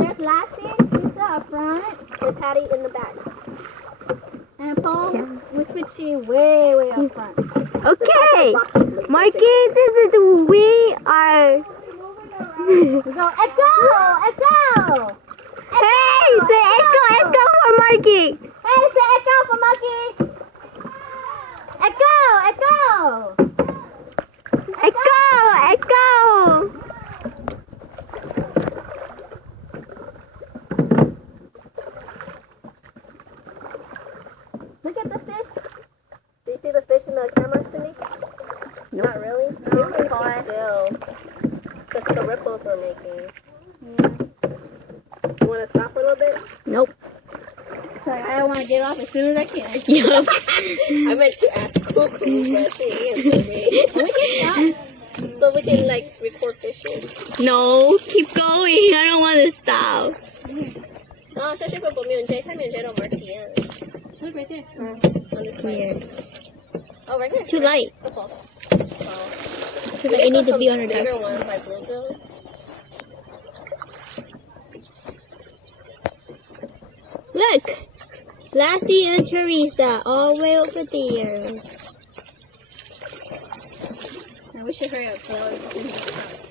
There's Lassie and Teresa up front. And Patty in the back. And Paul with Richie way up front. Okay, Marky, we are. We go, Echo! Hey, say Echo for Marky. Hey, say Echo for Marky. Echo! Look at the fish. Do you see the fish in the camera, Cindy? Nope. Not really? They're pretty still. That's the ripples we're making. Yeah. You want to stop for a little bit? Nope. Sorry, I want to get off as soon as I can. Yep. I meant to ask Cuckoo, but she answered me. We can stop. So we can, like, record fishing. No, keep going. I don't want to stop. Look right there. Weird. Oh, right here. Too light. That's all. Because I need to be on her bigger desk. ones like bluegills. Look! Lassie and Teresa all the way over there. Now we should hurry up so that we can finish this.